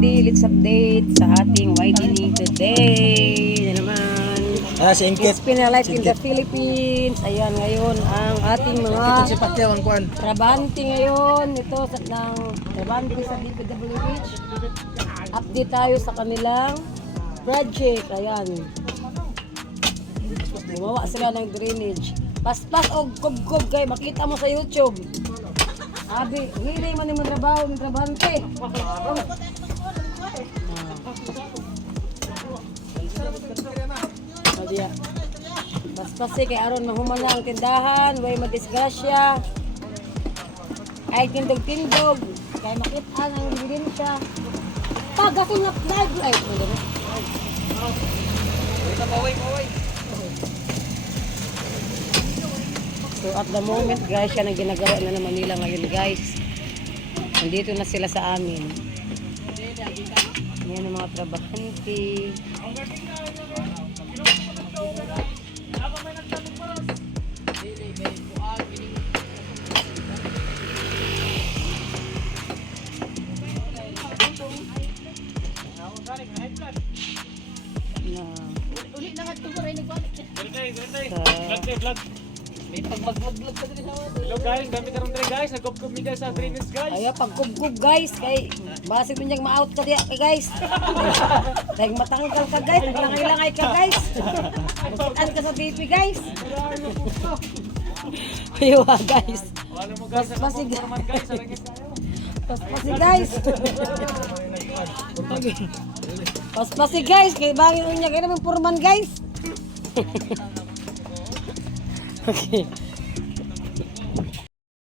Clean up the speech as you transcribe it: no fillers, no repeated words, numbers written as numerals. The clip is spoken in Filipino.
YD, let's update sa ating YD today. Yan naman. Si Ingkit. It's been a life in the Philippines. Ayan, ngayon ang ating mga Si Pacquiao ang kuan. trabante ngayon. Ito ng trabante sa DPWH. Update tayo sa kanilang project. Ayan. Gumawa sila ng drainage. Paspas o gob-gob kay makita mo sa YouTube. Abi, hindi man yung trabaho ng trabante. Adiya. Paspasi kay aron mahumana ang tindahan, way madisgrasya. Ay tindog-tindog, kay makita ang ebidensya. Pagasin na flag ay So at the moment guys, yan ang ginagawa na naman nila ngayon guys. Nandito na sila sa amin. Yan ang mga trabahante. Ulit na nga ito ko rin nagwalik. Hello guys, gamit na rin guys. Nagkupkup mi guys sa drainage guys. Ayaw, pagkubkub guys, kay basig mo niyang ma-out ka diya guys. Dahil matanggal ka guys, naglangay-langay ka guys. Makitaan ka sa TV guys. Ayaw guys. Wala mo guys, Pasig naman guys. Arangit tayo. Paspasi guys. Paspasi guys, kay bangin niya kayo naman purman guys. Okay.